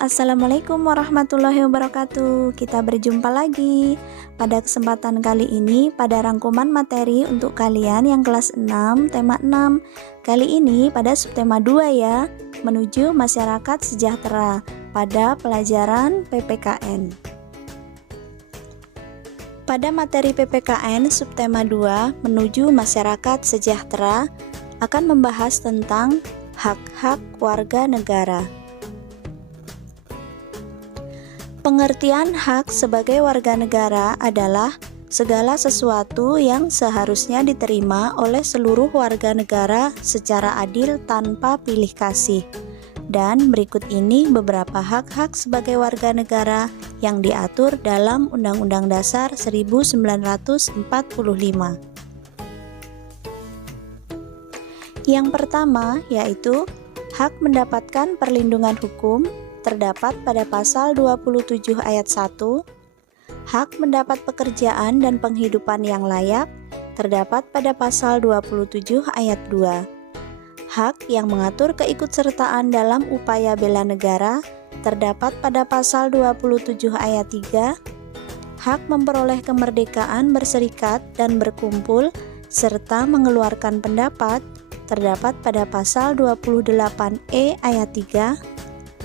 Assalamualaikum warahmatullahi wabarakatuh. Kita berjumpa lagi. Pada kesempatan kali ini, pada rangkuman materi untuk kalian yang kelas 6, tema 6. Kali ini pada subtema 2 ya, menuju masyarakat sejahtera pada pelajaran PPKN. Pada materi PPKN subtema 2, menuju masyarakat sejahtera, akan membahas tentang hak-hak warga negara. Pengertian hak sebagai warga negara adalah segala sesuatu yang seharusnya diterima oleh seluruh warga negara secara adil tanpa pilih kasih. Dan berikut ini beberapa hak-hak sebagai warga negara yang diatur dalam Undang-Undang Dasar 1945. Yang pertama yaitu hak mendapatkan perlindungan hukum terdapat pada pasal 27 ayat 1, hak mendapat pekerjaan dan penghidupan yang layak terdapat pada pasal 27 ayat 2, hak yang mengatur keikutsertaan dalam upaya bela negara terdapat pada pasal 27 ayat 3, hak memperoleh kemerdekaan berserikat dan berkumpul serta mengeluarkan pendapat terdapat pada pasal 28E ayat 3,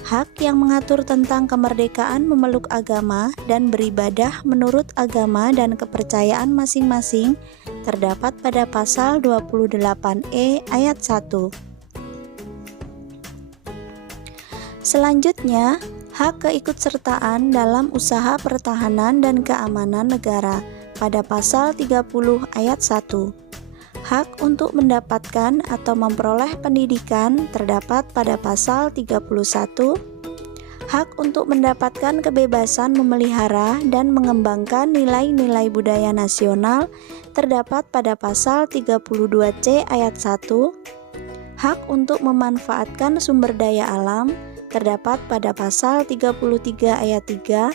hak yang mengatur tentang kemerdekaan memeluk agama dan beribadah menurut agama dan kepercayaan masing-masing terdapat pada pasal 28E ayat 1. Selanjutnya, hak keikutsertaan dalam usaha pertahanan dan keamanan negara pada pasal 30 ayat 1. Hak untuk mendapatkan atau memperoleh pendidikan terdapat pada pasal 31. Hak untuk mendapatkan kebebasan memelihara dan mengembangkan nilai-nilai budaya nasional terdapat pada pasal 32C ayat 1. Hak untuk memanfaatkan sumber daya alam terdapat pada pasal 33 ayat 3.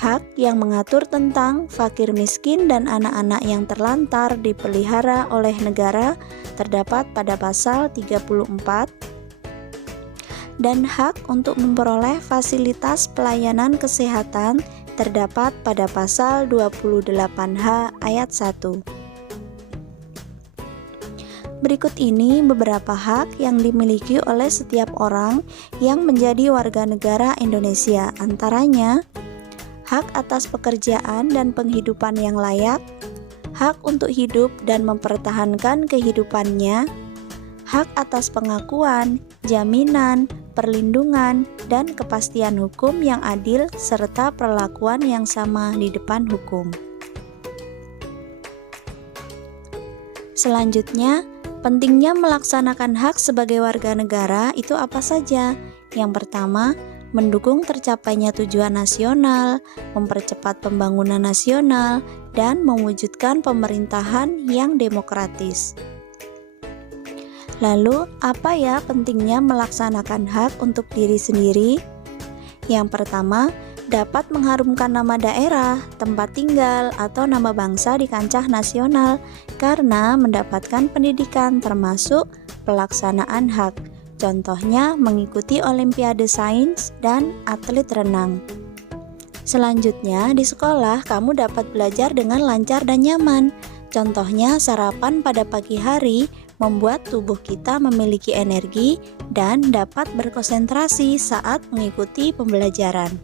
Hak yang mengatur tentang fakir miskin dan anak-anak yang terlantar dipelihara oleh negara terdapat pada pasal 34. Dan hak untuk memperoleh fasilitas pelayanan kesehatan terdapat pada pasal 28H ayat 1. Berikut ini beberapa hak yang dimiliki oleh setiap orang yang menjadi warga negara Indonesia, antaranya hak atas pekerjaan dan penghidupan yang layak, hak untuk hidup dan mempertahankan kehidupannya, hak atas pengakuan, jaminan, perlindungan, dan kepastian hukum yang adil serta perlakuan yang sama di depan hukum. Selanjutnya, pentingnya melaksanakan hak sebagai warga negara itu apa saja? Yang pertama, mendukung tercapainya tujuan nasional, mempercepat pembangunan nasional, dan mewujudkan pemerintahan yang demokratis. Lalu, apa ya pentingnya melaksanakan hak untuk diri sendiri? Yang pertama, dapat mengharumkan nama daerah, tempat tinggal, atau nama bangsa di kancah nasional karena mendapatkan pendidikan termasuk pelaksanaan hak. Contohnya mengikuti olimpiade sains dan atlet renang. Selanjutnya, di sekolah kamu dapat belajar dengan lancar dan nyaman. Contohnya sarapan pada pagi hari membuat tubuh kita memiliki energi dan dapat berkonsentrasi saat mengikuti pembelajaran.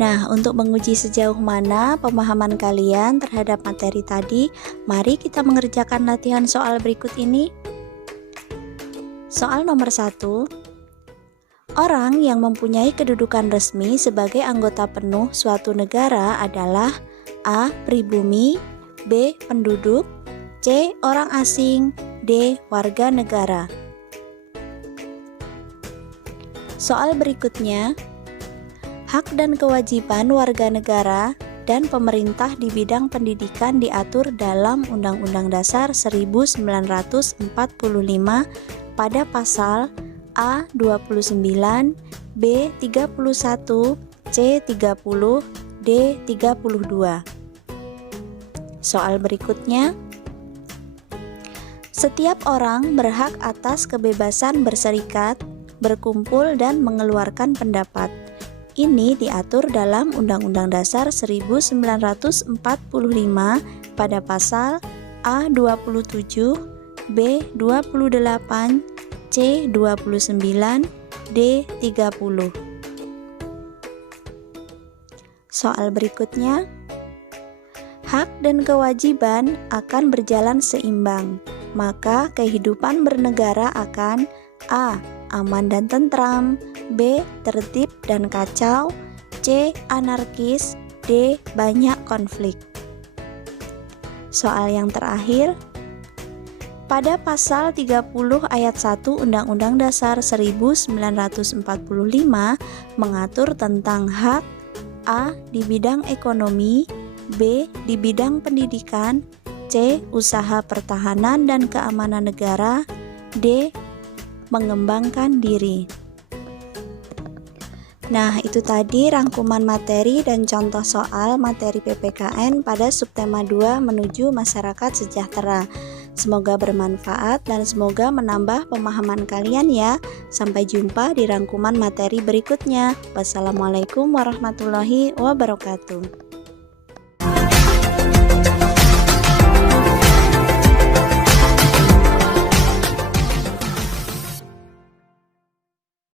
Nah, untuk menguji sejauh mana pemahaman kalian terhadap materi tadi, mari kita mengerjakan latihan soal berikut ini. Soal nomor 1, orang yang mempunyai kedudukan resmi sebagai anggota penuh suatu negara adalah A. Pribumi, B. Penduduk, C. Orang asing, D. Warga negara. Soal berikutnya, hak dan kewajiban warga negara dan pemerintah di bidang pendidikan diatur dalam Undang-Undang Dasar 1945 pada pasal A 29, B 31, C 30, D 32. Soal berikutnya, setiap orang berhak atas kebebasan berserikat, berkumpul dan mengeluarkan pendapat. Ini diatur dalam Undang-Undang Dasar 1945 pada pasal A27, B28, C29, D30. Soal berikutnya, hak dan kewajiban akan berjalan seimbang, maka kehidupan bernegara akan A. aman dan tentram, B. tertib dan kacau, C. anarkis, D. banyak konflik. Soal yang terakhir, pada pasal 30 ayat 1 Undang-Undang Dasar 1945 mengatur tentang hak A. di bidang ekonomi, B. di bidang pendidikan, C. usaha pertahanan dan keamanan negara, D. mengembangkan diri. Nah, itu tadi rangkuman materi dan contoh soal materi PPKN pada subtema 2 menuju masyarakat sejahtera. Semoga bermanfaat dan semoga menambah pemahaman kalian ya. Sampai jumpa di rangkuman materi berikutnya. Wassalamualaikum warahmatullahi wabarakatuh.